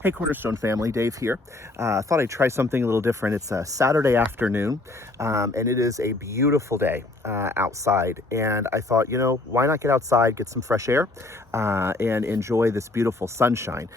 Hey, Cornerstone family, Dave here. Thought I'd try something a little different. It's a Saturday afternoon, and it is a beautiful day outside. And I thought, why not get outside, get some fresh air, and enjoy this beautiful sunshine.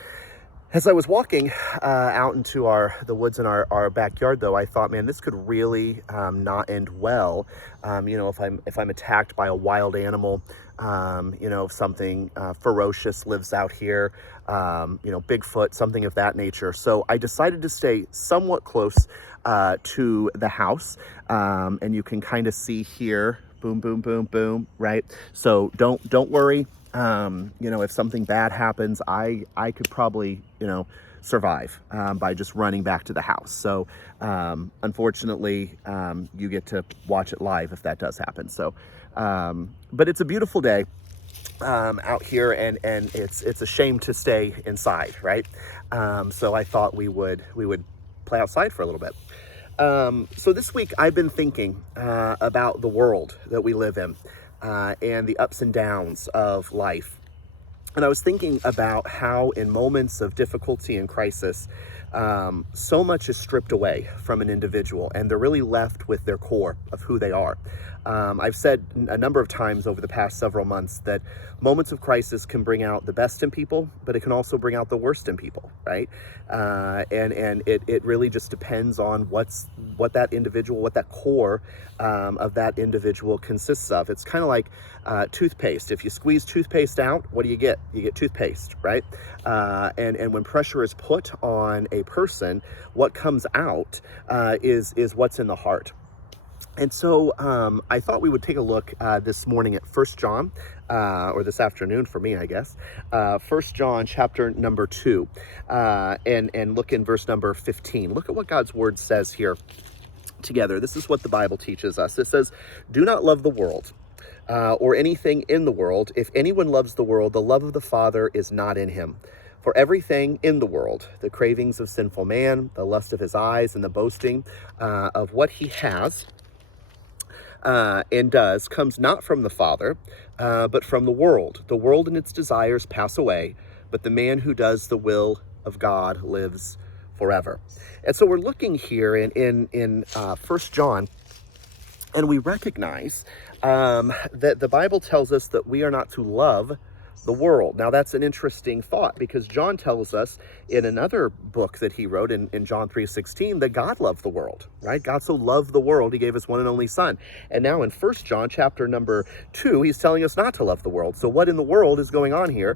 As I was walking out into the woods in our backyard, though, I thought, man, this could really not end well. If I'm attacked by a wild animal, if something ferocious lives out here, Bigfoot, something of that nature. So I decided to stay somewhat close to the house, and you can kind of see here, boom, boom, boom, boom, right? So don't worry. If something bad happens, I could probably, survive by just running back to the house. So unfortunately, you get to watch it live if that does happen. So, but it's a beautiful day out here, and it's a shame to stay inside, right? So I thought we would play outside for a little bit. So this week I've been thinking about the world that we live in. And the ups and downs of life. And I was thinking about how in moments of difficulty and crisis, so much is stripped away from an individual, and they're really left with their core of who they are. I've said a number of times over the past several months that moments of crisis can bring out the best in people, but it can also bring out the worst in people, right? And it really just depends on what that individual, what that core of that individual consists of. It's kind of like toothpaste. If you squeeze toothpaste out, what do you get? You get toothpaste, right? And when pressure is put on a person, what comes out is what's in the heart. And so I thought we would take a look this morning at 1 John, or this afternoon for me, I guess. 1 John chapter number 2, and look in verse number 15. Look at what God's word says here together. This is what the Bible teaches us. It says, "Do not love the world or anything in the world. If anyone loves the world, the love of the Father is not in him. For everything in the world, the cravings of sinful man, the lust of his eyes, and the boasting of what he has, and does, comes not from the Father, but from the world. The world and its desires pass away, but the man who does the will of God lives forever." And so we're looking here in 1 John, and we recognize that the Bible tells us that we are not to love the world. Now that's an interesting thought, because John tells us in another book that he wrote in John 3:16 that God loved the world, right? God so loved the world, he gave his one and only son. And now in 1 John chapter number 2, he's telling us not to love the world. So what in the world is going on here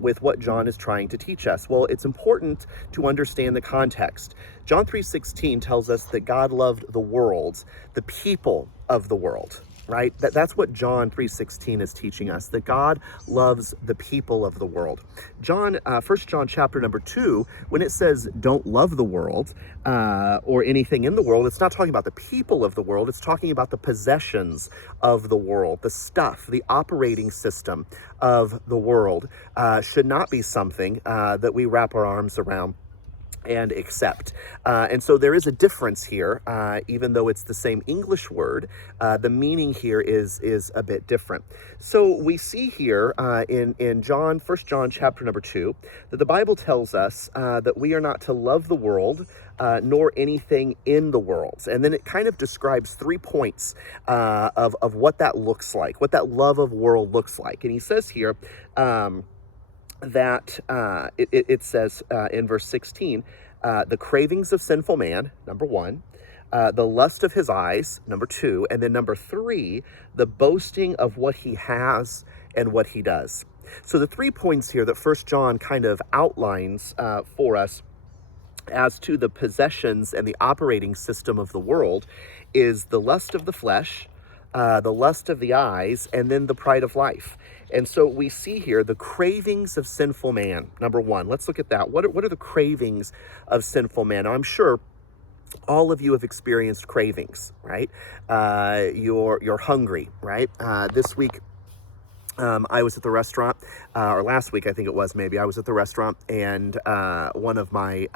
with what John is trying to teach us? Well, it's important to understand the context. John 3:16 tells us that God loved the world, the people of the world. Right? That's what John 3:16 is teaching us, that God loves the people of the world. 1 John chapter number 2, when it says don't love the world or anything in the world, it's not talking about the people of the world, it's talking about the possessions of the world, the stuff, the operating system of the world should not be something that we wrap our arms around and accept. And so there is a difference here, even though it's the same English word, the meaning here is a bit different. So we see here in 1 John chapter number 2, that the Bible tells us that we are not to love the world, nor anything in the world. And then it kind of describes 3 points of what that looks like, what that love of world looks like. And he says here, that it says in verse 16, the cravings of sinful man, number 1, the lust of his eyes, number 2, and then number 3, the boasting of what he has and what he does. So the 3 points here that 1 John kind of outlines for us as to the possessions and the operating system of the world is the lust of the flesh, the lust of the eyes, and then the pride of life. And so we see here the cravings of sinful man, number 1. Let's look at that. What are the cravings of sinful man? Now, I'm sure all of you have experienced cravings, right? You're hungry, right? This week, I was at the restaurant or last week, I think it was, maybe, I was at the restaurant, and one of my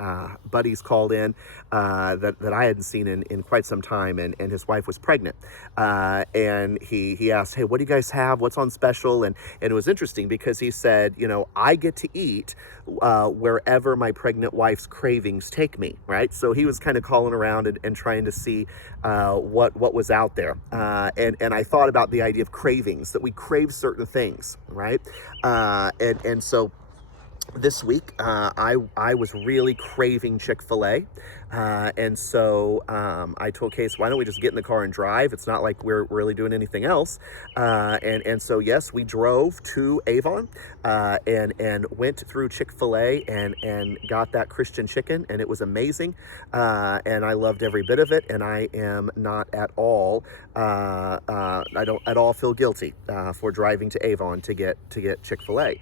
buddies called in that I hadn't seen in quite some time, and his wife was pregnant. And he asked, hey, what do you guys have? What's on special? And it was interesting because he said, I get to eat wherever my pregnant wife's cravings take me, right? So he was kind of calling around and trying to see what was out there. And I thought about the idea of cravings, that we crave certain things, right? And so this week, I was really craving Chick-fil-A. And so I told Case, why don't we just get in the car and drive? It's not like we're really doing anything else. And so, yes, we drove to Avon and went through Chick-fil-A and got that Christian chicken. And it was amazing. And I loved every bit of it. And I am not at all, I don't at all feel guilty for driving to Avon to get Chick-fil-A.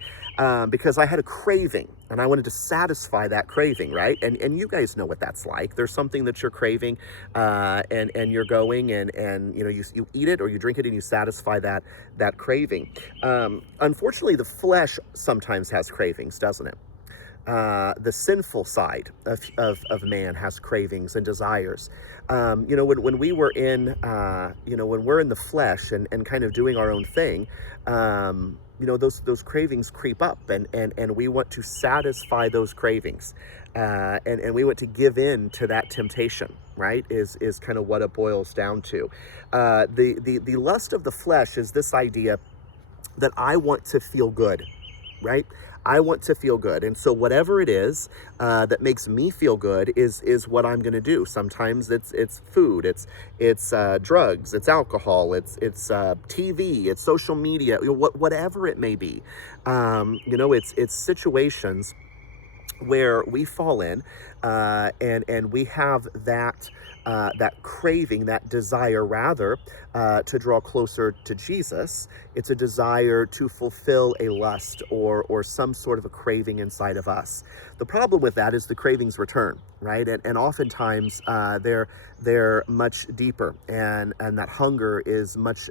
Because I had a craving and I wanted to satisfy that craving, right? And you guys know what that's like. There's something that you're craving, and you're going and you eat it or you drink it and you satisfy that craving. Unfortunately, the flesh sometimes has cravings, doesn't it? The sinful side of man has cravings and desires. When we were in, when we're in the flesh and kind of doing our own thing, those cravings creep up, and we want to satisfy those cravings, and we want to give in to that temptation, right? Is kind of what it boils down to. The lust of the flesh is this idea that I want to feel good, right? I want to feel good. And so whatever it is that makes me feel good is what I'm going to do. Sometimes it's food, it's drugs, it's alcohol, it's TV, it's social media, whatever it may be. It's situations where we fall in, and we have that craving, that desire rather, to draw closer to Jesus. It's a desire to fulfill a lust or some sort of a craving inside of us. The problem with that is the cravings return, right? And oftentimes they're much deeper, and that hunger is much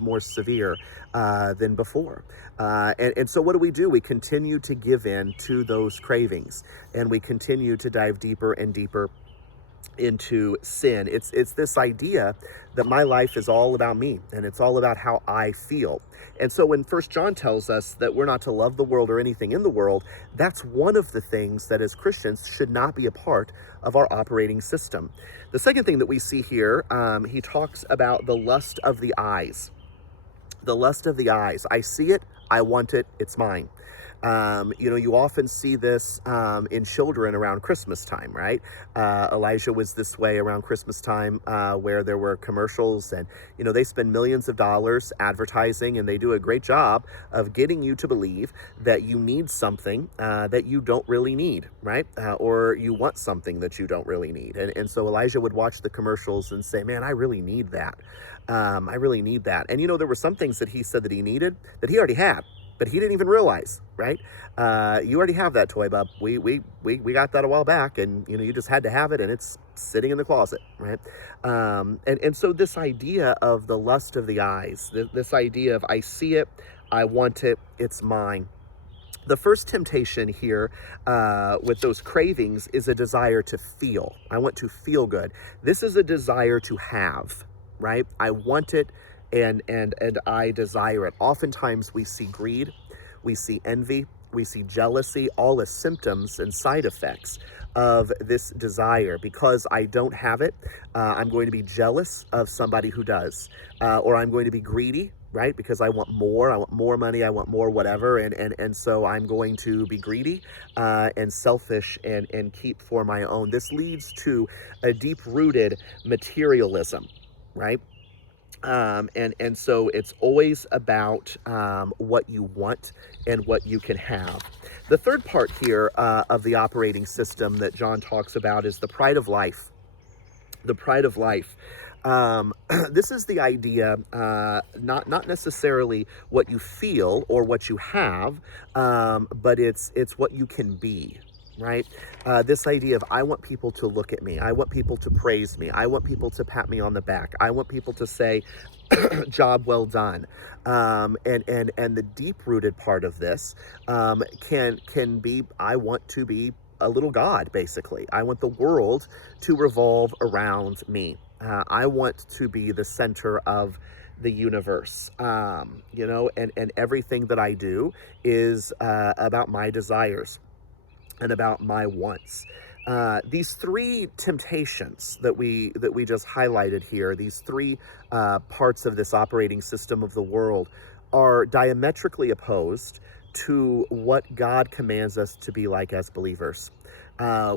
more severe than before. And so what do? We continue to give in to those cravings, and we continue to dive deeper and deeper into sin. It's this idea that my life is all about me and it's all about how I feel. And so when First John tells us that we're not to love the world or anything in the world, that's one of the things that as Christians should not be a part of our operating system. The second thing that we see here, he talks about the lust of the eyes. The lust of the eyes. I see it, I want it, it's mine. You often see this in children around Christmas time, right? Elijah was this way around Christmas time, where there were commercials, and they spend millions of dollars advertising, and they do a great job of getting you to believe that you need something that you don't really need, right? Or you want something that you don't really need. And so Elijah would watch the commercials and say, man, I really need that. I really need that. And there were some things that he said that he needed that he already had, but he didn't even realize, right? You already have that toy, bub. We got that a while back, and you just had to have it, and it's sitting in the closet, right? And so this idea of the lust of the eyes, this idea of I see it, I want it, it's mine. The first temptation here with those cravings is a desire to feel. I want to feel good. This is a desire to have, right? I want it, and I desire it. Oftentimes we see greed, we see envy, we see jealousy, all as symptoms and side effects of this desire. Because I don't have it, I'm going to be jealous of somebody who does, or I'm going to be greedy, right? Because I want more money, I want more whatever, and so I'm going to be greedy and selfish and keep for my own. This leads to a deep-rooted materialism, right? And so it's always about what you want and what you can have. The third part here of the operating system that John talks about is the pride of life. The pride of life. This is the idea, not necessarily what you feel or what you have, but it's what you can be. right? This idea of I want people to look at me. I want people to praise me. I want people to pat me on the back. I want people to say, job well done. And the deep rooted part of this can be I want to be a little God, basically. I want the world to revolve around me. I want to be the center of the universe, and everything that I do is about my desires and about my wants. These three temptations that we just highlighted here, these three parts of this operating system of the world, are diametrically opposed to what God commands us to be like as believers.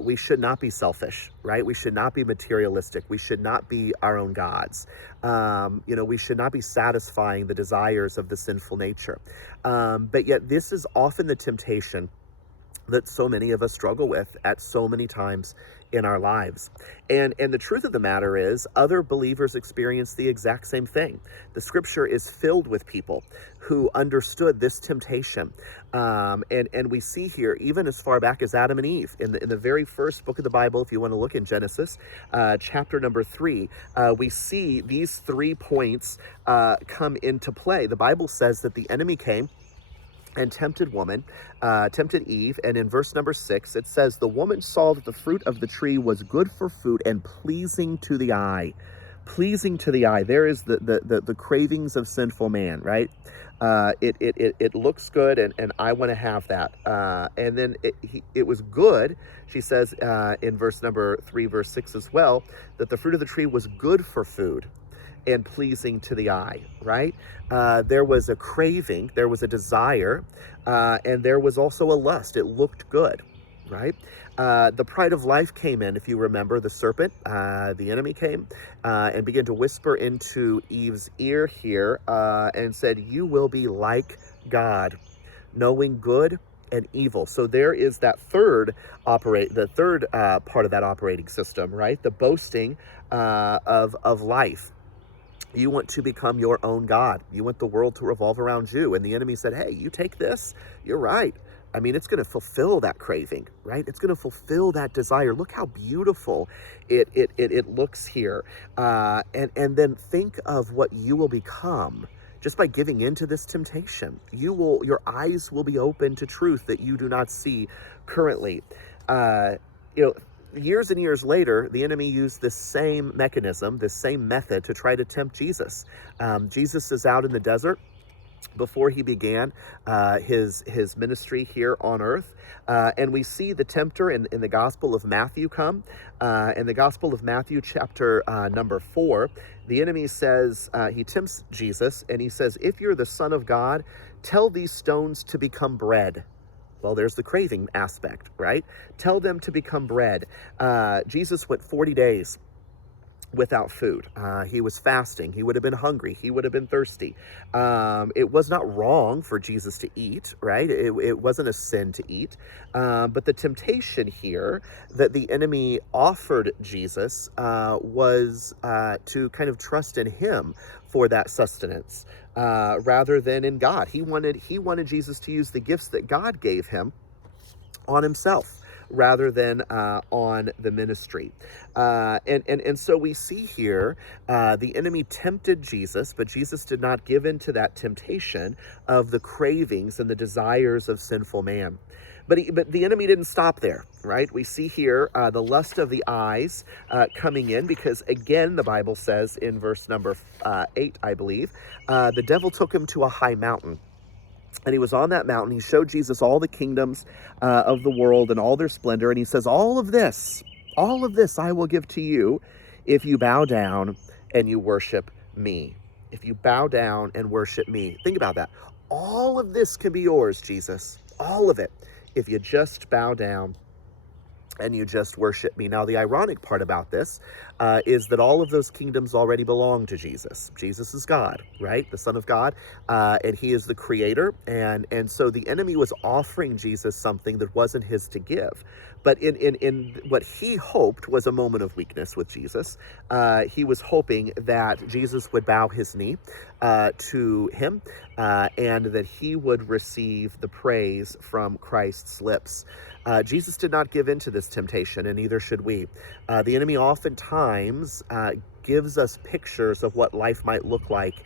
We should not be selfish, right? We should not be materialistic. We should not be our own gods. We should not be satisfying the desires of the sinful nature. But yet, this is often the temptation that so many of us struggle with at so many times in our lives. And the truth of the matter is, other believers experience the exact same thing. The scripture is filled with people who understood this temptation. And we see here, even as far back as Adam and Eve, in the very first book of the Bible, if you want to look in Genesis, chapter number 3, we see these 3 points come into play. The Bible says that the enemy came and tempted Eve. And in verse number 6, it says, the woman saw that the fruit of the tree was good for food and pleasing to the eye. Pleasing to the eye. There is the cravings of sinful man, right? It looks good, and I want to have that. And then it was good, she says in verse number 3, verse 6 as well, that the fruit of the tree was good for food and pleasing to the eye, right? There was a craving, there was a desire, and there was also a lust. It looked good, right? The pride of life came in, if you remember, the serpent, the enemy came and began to whisper into Eve's ear here and said, you will be like God, knowing good and evil. So there is that third part of that operating system, right? The boasting of life. You want to become your own God. You want the world to revolve around you. And the enemy said, hey, you take this, you're right. I mean, it's going to fulfill that craving, right? It's going to fulfill that desire. Look how beautiful it looks here. And then think of what you will become just by giving into this temptation. Your eyes will be open to truth that you do not see currently. Years and years later, the enemy used this same mechanism, this same method to try to tempt Jesus. Jesus is out in the desert before he began his ministry here on earth. And we see the tempter in the Gospel of Matthew come. In the Gospel of Matthew, chapter number 4, the enemy says, he tempts Jesus, and he says, if you're the Son of God, tell these stones to become bread. Well, there's the craving aspect, right? Tell them to become bread. Jesus went 40 days without food. He was fasting. He would have been hungry. He would have been thirsty. It was not wrong for Jesus to eat, right? It wasn't a sin to eat. But the temptation here that the enemy offered Jesus was to kind of trust in him for that sustenance rather than in God. He wanted Jesus to use the gifts that God gave him on himself rather than on the ministry. And so we see here the enemy tempted Jesus, but Jesus did not give in to that temptation of the cravings and the desires of sinful man. But the enemy didn't stop there, right? We see here the lust of the eyes coming in, because again, the Bible says in verse number 8, I believe, the devil took him to a high mountain. And he was on that mountain. He showed Jesus all the kingdoms of the world and all their splendor. And he says, all of this I will give to you if you bow down and you worship me. If you bow down and worship me. Think about that. All of this can be yours, Jesus. All of it. If you just bow down and you just worship me. Now, the ironic part about this is that all of those kingdoms already belong to Jesus. Jesus is God, right? The Son of God, and he is the creator. And so the enemy was offering Jesus something that wasn't his to give. But in what he hoped was a moment of weakness with Jesus. He was hoping that Jesus would bow his knee to him, and that he would receive the praise from Christ's lips. Jesus did not give in to this temptation, and neither should we. The enemy oftentimes gives us pictures of what life might look like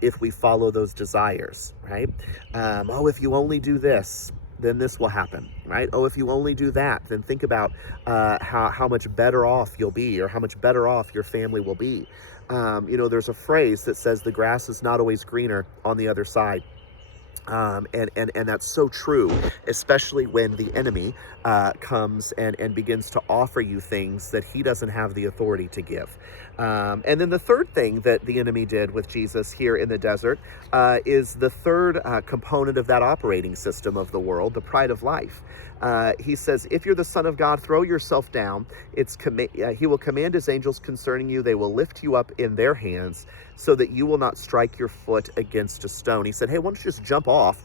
if we follow those desires, right? Oh, if you only do this, then this will happen, right? Oh, if you only do that, then think about how much better off you'll be, or how much better off your family will be. There's a phrase that says the grass is not always greener on the other side. And that's so true, especially when the enemy comes and begins to offer you things that he doesn't have the authority to give. And then the third thing that the enemy did with Jesus here in the desert is the third component of that operating system of the world, the pride of life. He says, if you're the Son of God, throw yourself down. He will command his angels concerning you. They will lift you up in their hands so that you will not strike your foot against a stone. He said, hey, why don't you just jump off?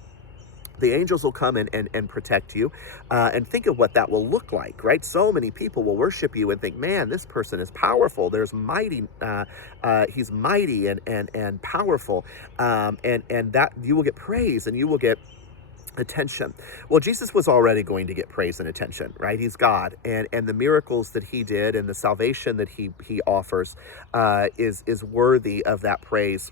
The angels will come in and protect you. And think of what that will look like, right? So many people will worship you and think, man, this person is powerful. There's mighty, he's mighty and powerful. And that you will get praise and you will get attention. Well, Jesus was already going to get praise and attention, right? He's God, and the miracles that he did and the salvation that he offers is worthy of that praise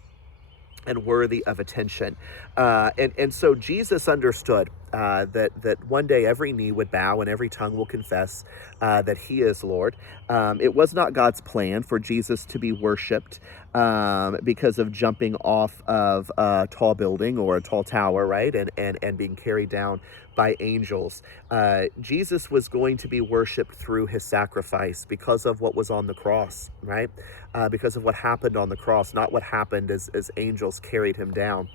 and worthy of attention. And so Jesus understood that one day every knee would bow and every tongue will confess that he is Lord. It was not God's plan for Jesus to be worshiped because of jumping off of a tall building or a tall tower, right? And being carried down by angels. Jesus was going to be worshiped through his sacrifice because of what was on the cross, right? Because of what happened on the cross, not what happened as angels carried him down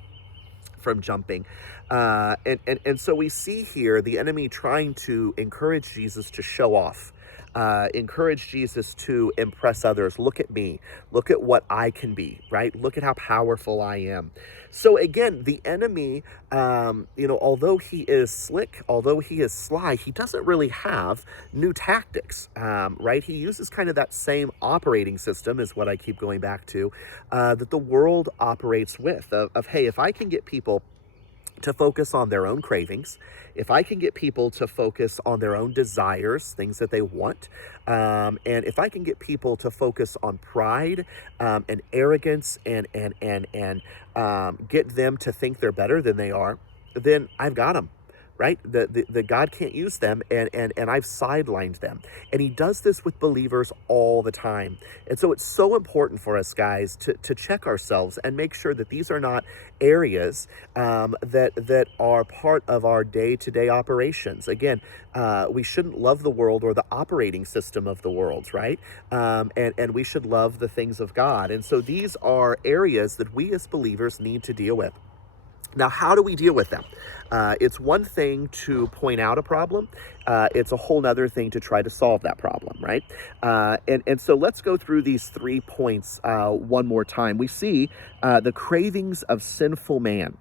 from jumping. And so we see here the enemy trying to encourage Jesus to show off. Encourage Jesus to impress others. Look at me. Look at what I can be, right? Look at how powerful I am. So again, the enemy, although he is slick, although he is sly, he doesn't really have new tactics, right? He uses kind of that same operating system, is what I keep going back to, that the world operates with, of hey, if I can get people to focus on their own cravings, if I can get people to focus on their own desires, things that they want, and if I can get people to focus on pride and arrogance and get them to think they're better than they are, then I've got them. Right? The God can't use them, and I've sidelined them. And he does this with believers all the time. And so it's so important for us, guys, to check ourselves and make sure that these are not areas that are part of our day-to-day operations. Again, we shouldn't love the world or the operating system of the world, right? And we should love the things of God. And so these are areas that we as believers need to deal with. Now, how do we deal with them? It's one thing to point out a problem. It's a whole nother thing to try to solve that problem, right? And so let's go through these 3 points one more time. We see the cravings of sinful man.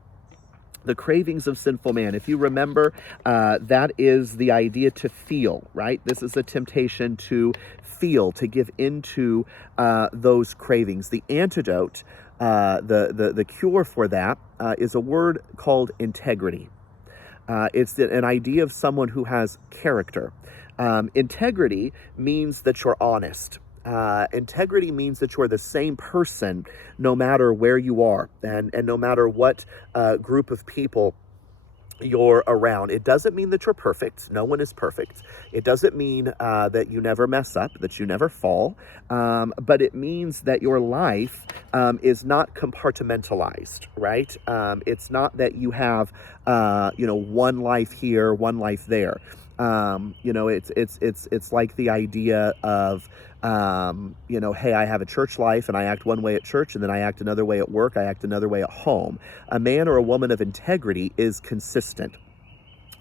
The cravings of sinful man. If you remember, that is the idea to feel, right? This is a temptation to feel, to give into those cravings. The antidote, the cure for that is a word called integrity. It's an idea of someone who has character. Integrity means that you're honest. Integrity means that you're the same person no matter where you are and no matter what group of people you're around. It doesn't mean that you're perfect. No one is perfect. It doesn't mean that you never mess up, that you never fall, but it means that your life is not compartmentalized, right? It's not that you have, one life here, one life there. It's like the idea of, hey, I have a church life and I act one way at church and then I act another way at work, I act another way at home. A man or a woman of integrity is consistent.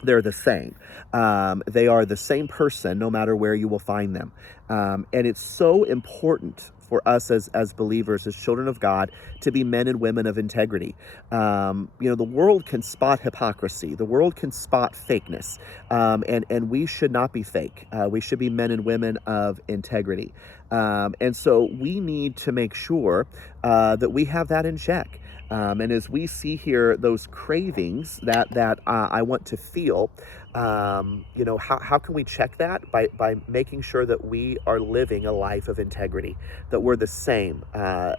They're the same. They are the same person no matter where you will find them. And it's so important for us as believers, as children of God, to be men and women of integrity. The world can spot hypocrisy. The world can spot fakeness. And we should not be fake. We should be men and women of integrity. And so we need to make sure that we have that in check. And as we see here, those cravings that I want to feel, how can we check that? By making sure that we are living a life of integrity, that we're the same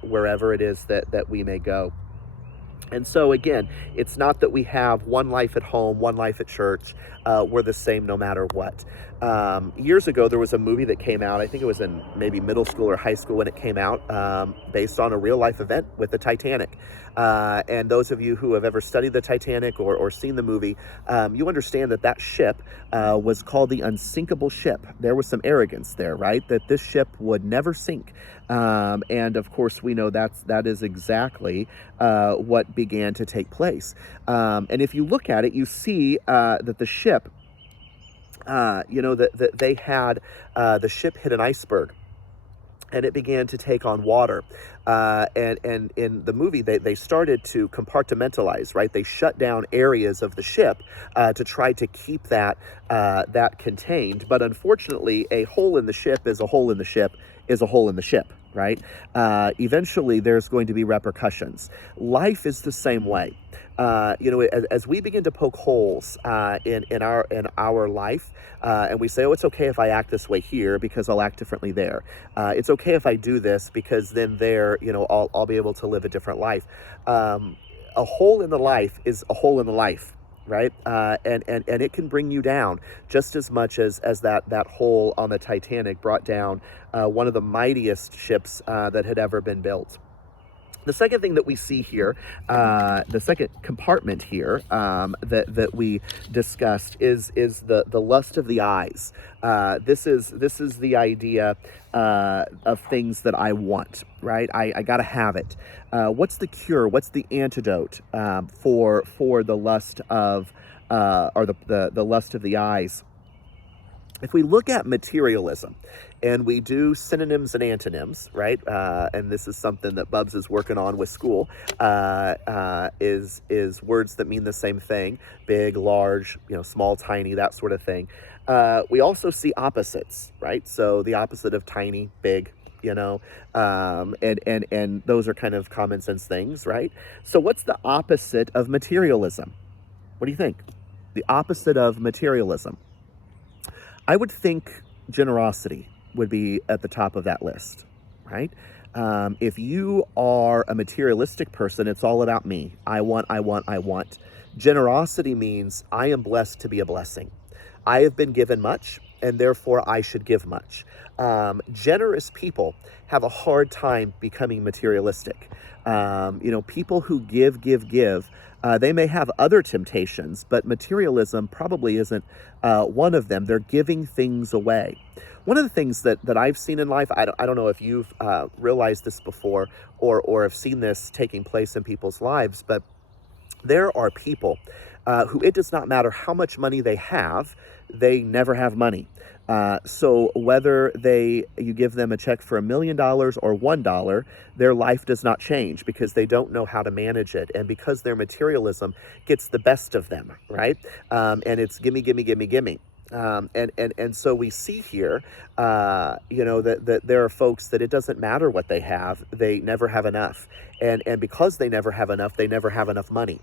wherever it is that we may go. And so again, it's not that we have one life at home, one life at church. We're the same no matter what. Years ago, there was a movie that came out. I think it was in maybe middle school or high school when it came out, based on a real life event with the Titanic. And those of you who have ever studied the Titanic or seen the movie, you understand that ship was called the unsinkable ship. There was some arrogance there, right? That this ship would never sink. And of course, we know that is exactly what began to take place. And if you look at it, you see that the ship, that they had, the ship hit an iceberg, and it began to take on water. And in the movie, they started to compartmentalize, right? They shut down areas of the ship to try to keep that contained. But unfortunately, a hole in the ship is a hole in the ship is a hole in the ship, right? Eventually, there's going to be repercussions. Life is the same way. As we begin to poke holes in our life, and we say, oh, it's okay if I act this way here because I'll act differently there. It's okay if I do this because then there, I'll be able to live a different life. A hole in the life is a hole in the life. Right? And it can bring you down just as much as that hole on the Titanic brought down one of the mightiest ships that had ever been built. The second thing that we see here, the second compartment here that we discussed is the lust of the eyes. This is the idea of things that I want, right? I gotta have it. What's the cure? What's the antidote for the lust of or the lust of the eyes? If we look at materialism and we do synonyms and antonyms, right? And this is something that Bubs is working on with school, is words that mean the same thing: big, large, small, tiny, that sort of thing. We also see opposites, right? So the opposite of tiny, big, and those are kind of common sense things, right? So what's the opposite of materialism? What do you think? The opposite of materialism. I would think generosity would be at the top of that list, right? If you are a materialistic person, it's all about me. I want. Generosity means I am blessed to be a blessing. I have been given much, and therefore I should give much. Generous people have a hard time becoming materialistic. People who give, they may have other temptations, but materialism probably isn't one of them. They're giving things away. One of the things that I've seen in life, I don't know if you've realized this before or have seen this taking place in people's lives, but there are people who it does not matter how much money they have, they never have money. So whether you give them a check for $1 million or $1, their life does not change because they don't know how to manage it, and because their materialism gets the best of them, right? And it's gimme. And so we see here, that there are folks that it doesn't matter what they have, they never have enough, and because they never have enough, they never have enough money,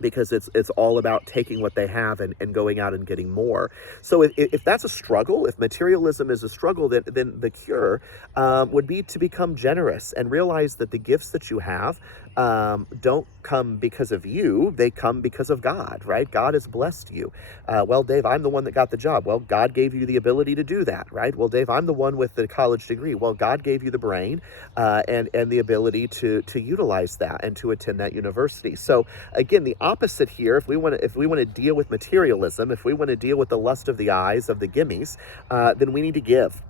because it's all about taking what they have and going out and getting more. So if that's a struggle, if materialism is a struggle, then the cure would be to become generous and realize that the gifts that you have don't come because of you, they come because of God, right? God has blessed you. Well, Dave, I'm the one that got the job. Well, God gave you the ability to do that, right? Well, Dave, I'm the one with the college degree. Well, God gave you the brain and the ability to utilize that and to attend that university. So again, the opposite here, if we want to deal with materialism, if we want to deal with the lust of the eyes, of the gimmies, then we need to give.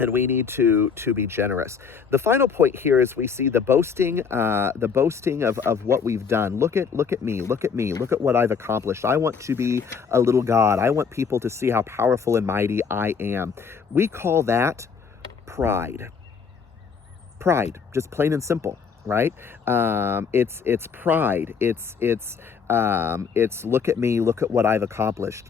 And we need to be generous. The final point here is we see the boasting of what we've done. Look at me, look at what I've accomplished. I want to be a little God. I want people to see how powerful and mighty I am. We call that pride. Pride, just plain and simple, right? It's pride. It's look at me, look at what I've accomplished.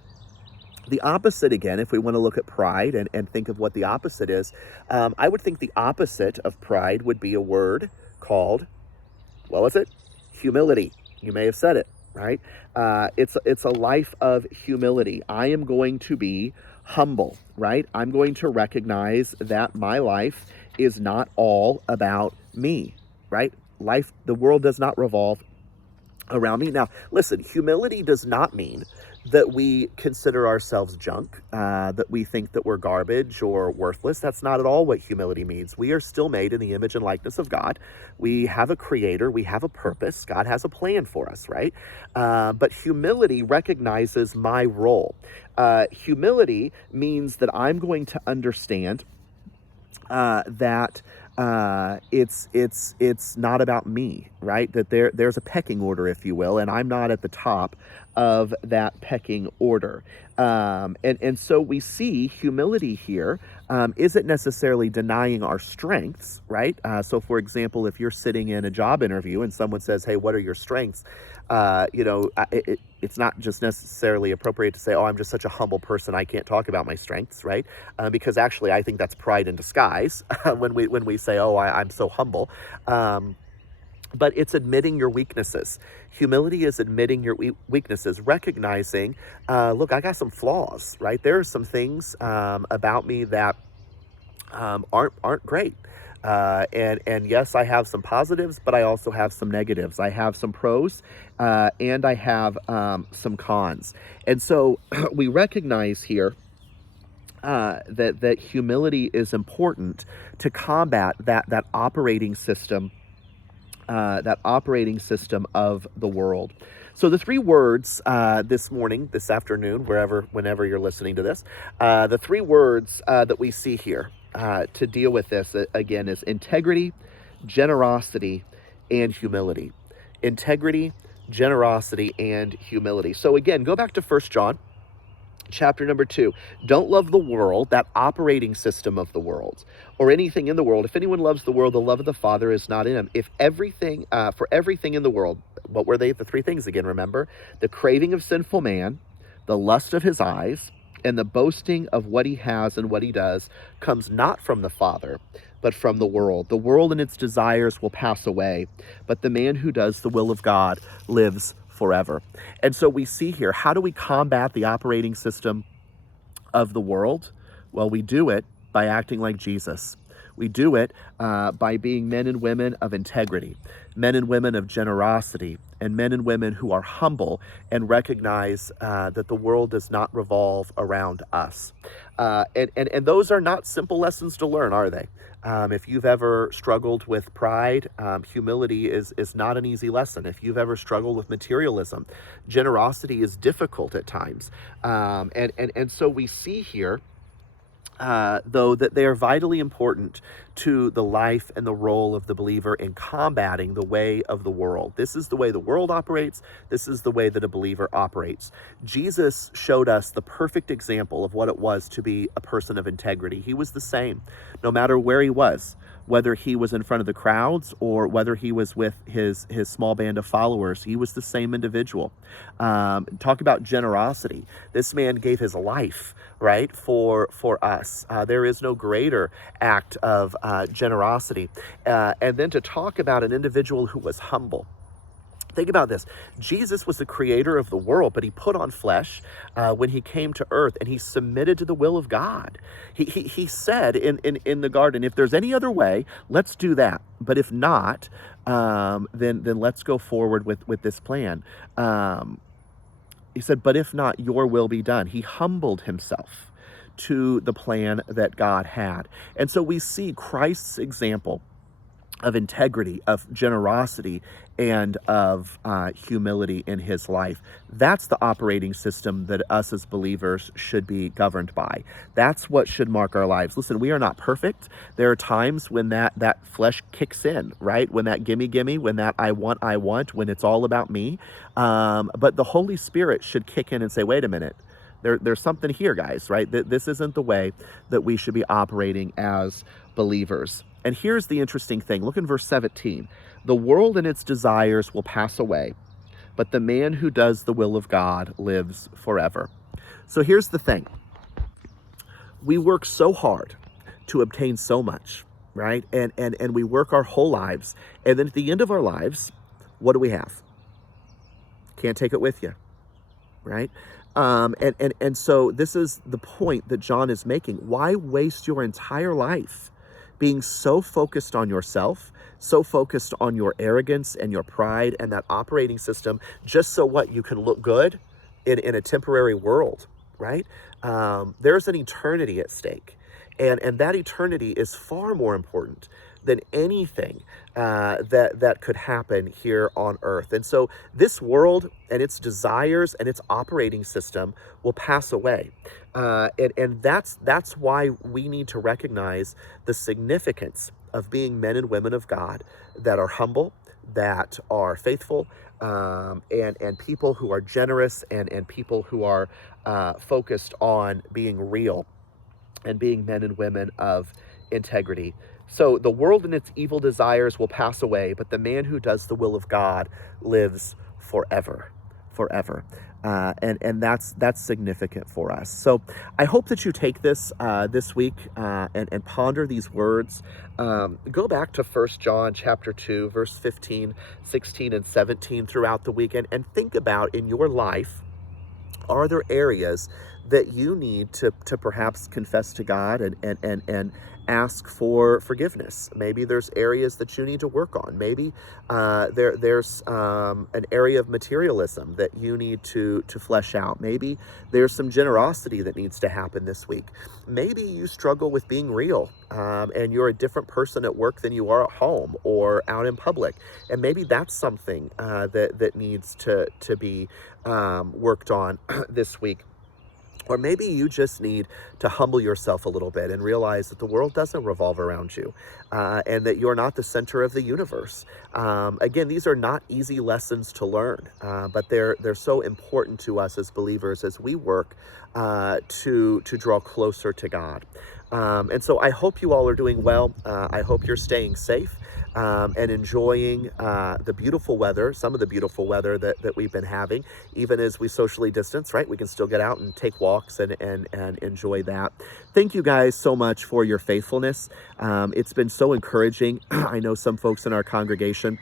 The opposite, again, if we want to look at pride and think of what the opposite is, I would think the opposite of pride would be a word called, what was it? Humility. You may have said it, right? It's a life of humility. I am going to be humble, right? I'm going to recognize that my life is not all about me, right? The world does not revolve around me. Now, listen, humility does not mean that we consider ourselves junk, that we think that we're garbage or worthless. That's not at all what humility means. We are still made in the image and likeness of God. We have a creator. We have a purpose. God has a plan for us, right? But humility recognizes my role. Humility means that I'm going to understand that it's not about me, right? That there's a pecking order, if you will, and I'm not at the top of that pecking order. And so we see humility here isn't necessarily denying our strengths, right? So for example, if you're sitting in a job interview and someone says, hey, what are your strengths? It's not just necessarily appropriate to say, oh, I'm just such a humble person, I can't talk about my strengths, right? Because actually, I think that's pride in disguise when we say, oh, I'm so humble. But it's admitting your weaknesses. Humility is admitting your weaknesses, recognizing, look, I got some flaws, right? There are some things about me that aren't great. And yes, I have some positives, but I also have some negatives. I have some pros, and I have some cons. And so we recognize here that humility is important to combat that operating system. That operating system of the world. So the three words this afternoon, whenever you're listening to this, the three words that we see here to deal with this, again, is integrity, generosity, and humility. Integrity, generosity, and humility. So again, go back to 1 John. Chapter number 2, don't love the world, that operating system of the world, or anything in the world. If anyone loves the world, the love of the Father is not in him. If everything, for everything in the world, what were they? The three things again, remember? The craving of sinful man, the lust of his eyes, and the boasting of what he has and what he does comes not from the Father, but from the world. The world and its desires will pass away, but the man who does the will of God lives forever. And so we see here, how do we combat the operating system of the world? Well, we do it by acting like Jesus. We do it by being men and women of integrity, men and women of generosity, and men and women who are humble and recognize that the world does not revolve around us. And those are not simple lessons to learn, are they? If you've ever struggled with pride, humility is not an easy lesson. If you've ever struggled with materialism, generosity is difficult at times. And so we see here, though, that they are vitally important to the life and the role of the believer in combating the way of the world. This is the way the world operates. This is the way that a believer operates. Jesus showed us the perfect example of what it was to be a person of integrity. He was the same, no matter where he was, whether he was in front of the crowds or whether he was with his small band of followers. He was the same individual. Talk about generosity. This man gave his life, right, for us. There is no greater act of generosity. And then to talk about an individual who was humble. Think about this. Jesus was the creator of the world, but he put on flesh when he came to earth, and he submitted to the will of God. He said in the garden, if there's any other way, let's do that. But if not, then let's go forward with this plan. He said, but if not, your will be done. He humbled himself to the plan that God had. And so we see Christ's example of integrity, of generosity, and of humility in his life. That's the operating system that us as believers should be governed by. That's what should mark our lives. Listen, we are not perfect. There are times when that flesh kicks in, right? When that gimme, when that I want, when it's all about me. But the Holy Spirit should kick in and say, wait a minute, There's something here, guys, right? This isn't the way that we should be operating as believers. And here's the interesting thing. Look in verse 17. The world and its desires will pass away, but the man who does the will of God lives forever. So here's the thing. We work so hard to obtain so much, right? And we work our whole lives. And then at the end of our lives, what do we have? Can't take it with you, right? And so this is the point that John is making. Why waste your entire life being so focused on yourself, so focused on your arrogance and your pride and that operating system, just so what you can look good in a temporary world, right? There's an eternity at stake. And that eternity is far more important than anything that could happen here on earth. And so this world and its desires and its operating system will pass away. And that's why we need to recognize the significance of being men and women of God that are humble, that are faithful, and people who are generous and people who are focused on being real and being men and women of integrity. So the world and its evil desires will pass away, but the man who does the will of God lives forever. And that's significant for us. So I hope that you take this this week and ponder these words. Go back to 1 John chapter 2, verse 15, 16, and 17 throughout the weekend, and think about in your life, are there areas that you need to perhaps confess to God and ask for forgiveness? Maybe there's areas that you need to work on. Maybe there's an area of materialism that you need to flesh out. Maybe there's some generosity that needs to happen this week. Maybe you struggle with being real and you're a different person at work than you are at home or out in public. And maybe that's something that needs to be worked on this week. Or maybe you just need to humble yourself a little bit and realize that the world doesn't revolve around you and that you're not the center of the universe. Again, these are not easy lessons to learn, but they're so important to us as believers as we work to draw closer to God. And so I hope you all are doing well. I hope you're staying safe and enjoying the beautiful weather, some of the beautiful weather that we've been having, even as we socially distance, right? We can still get out and take walks and enjoy that. Thank you guys so much for your faithfulness. It's been so encouraging. I know some folks in our congregation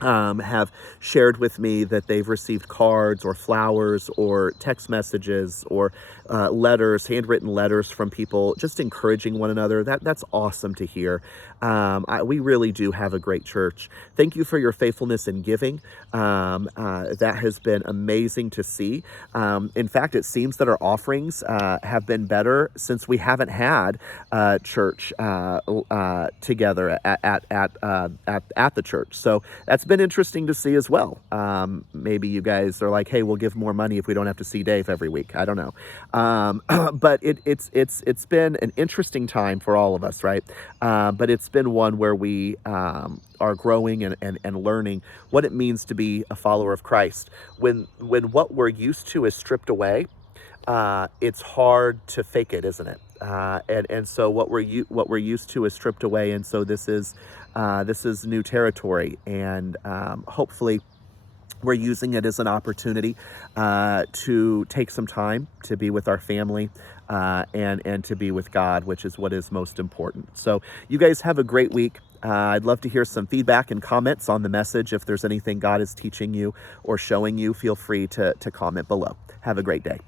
have shared with me that they've received cards or flowers or text messages or letters, handwritten letters from people just encouraging one another. That's awesome to hear. We really do have a great church. Thank you for your faithfulness in giving. That has been amazing to see. In fact, it seems that our offerings have been better since we haven't had church together at the church. So that's been interesting to see as well. Maybe you guys are like, hey, we'll give more money if we don't have to see Dave every week. I don't know. But it's been an interesting time for all of us, right? But it's been one where we are growing and learning what it means to be a follower of Christ. When what we're used to is stripped away, it's hard to fake it, isn't it? And so what we're used to is stripped away, and so this is new territory, and hopefully we're using it as an opportunity to take some time to be with our family and to be with God, which is what is most important. So you guys have a great week. I'd love to hear some feedback and comments on the message. If there's anything God is teaching you or showing you, feel free to comment below. Have a great day.